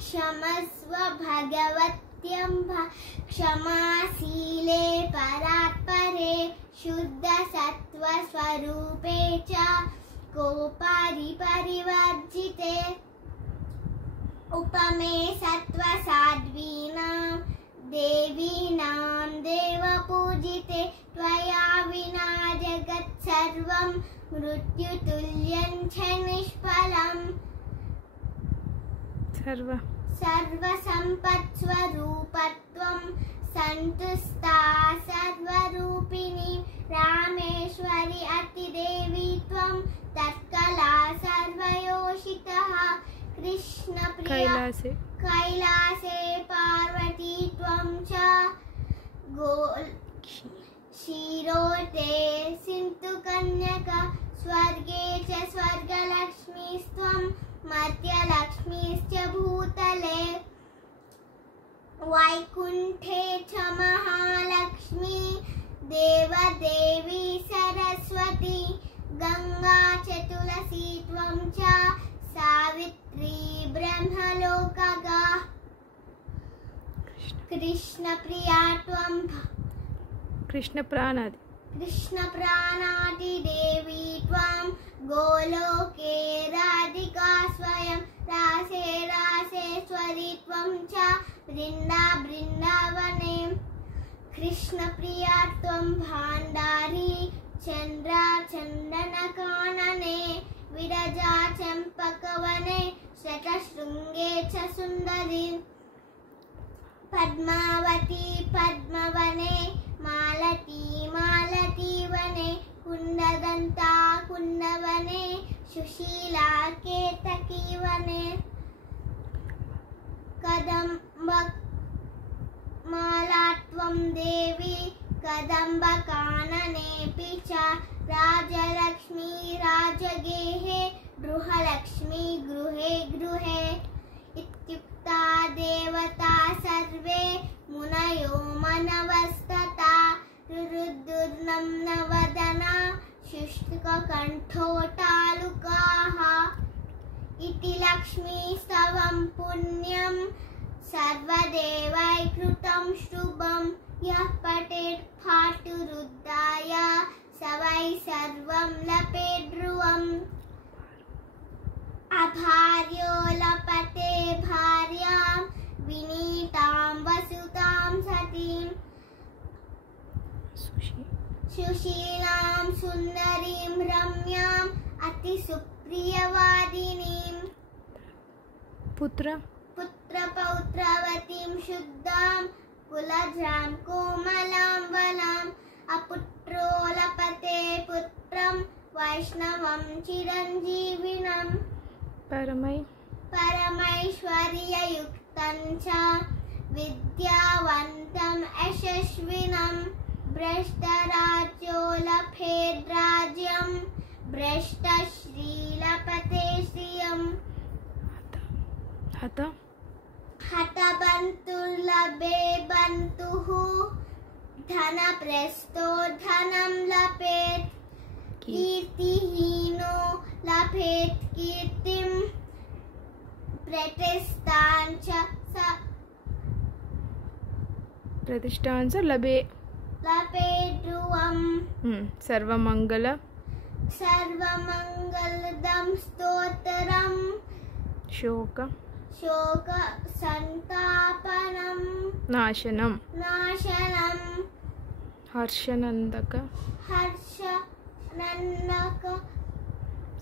क्षमस्व भगवत्यम्ब क्षमाशीले परात्परे शुद्धसत्त्वस्वरूपे च कोपारि परिवर्जिते उपमे सत्त्वसाध्वीनां देवीनां देवपूजिते त्वया विना जगत्सर्वं मृत्युतुल्यं च निष्फलम् सर्वसम्पत्स्वरूपत्वं सन्तुष्टा सर्वरूपिणी रामेश्वरी अतिदेवी त्वं तत्कला सर्वयोषितः कृष्णप्रिया कैलासे पार्वती त्वं च क्षीरोते सिन्धुकन्यका स्वर्गे च स्वर्गलक्ष्मीस्त्वं मर्त्यलक्ष्मीश्च भूतले वैकुण्ठे च महालक्ष्मी देवदेवी सरस्वती गंगा च तुलसी त्वं च सावित्री ब्रह्मलोकगा कृष्णप्रिया त्वं कृष्णप्राणादि देवी त्वं गोलोके राधिका स्वयं रासे रासेश्वरी त्वं च बृन्दावने कृष्णप्रिया त्वं भाण्डारी चन्द्रनकानने विरजा चम्पकवने शतशृङ्गे च सुन्दरी पद्मावती पद्मवने मालती वने कुन्ददन्ता कुन्दवने सुशीला केतकी वने कदम्बमाला त्वं देवी कदम्बकाननेऽपि च राजलक्ष्मी राजगेहे गृहलक्ष्मी गृहे गृहे इत्युक्ता देवता सर्वे मुनयो मनवस्तता रुरुदुर्नं नवदना शुष्ककण्ठोटालुकाः इति लक्ष्मीस्तवं पुण्यं सर्वदेवैकृतं शुभं यः पठेत् फाटुरुद्धाय स वै सर्वं लपेत् ध्रुवम् अभार्यो लपते भार्यां विनीतां वसुतां सतीं सुशीलां सुन्दरीं रम्याम् अतिसुप्रियवादिनीं पुत्रपौत्रवतीं शुद्धां कुलजां कोमलां बलाम् अपुत्रो लपते पुत्रं वैष्णवं चिरञ्जीविनम् परमैश्वर्ययुक्तं च विद्यावन्तं यशस्विनं भ्रष्टराज्यो लभेद्राज्यं भ्रष्टश्रीलपते श्रियम् हतबन्तुर्लभे बन्तुः धनभ्रष्टो धनं लभेत् कीर्तिहीनो लभेत् कीर्तिं प्रतिष्ठां च लभेत् ध्रुवम् सर्वमङ्गलदं स्तोत्रं शोकसन्तापनं नाशनं हर्षनन्दक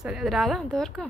సరే అది రాదా అంతవరకు.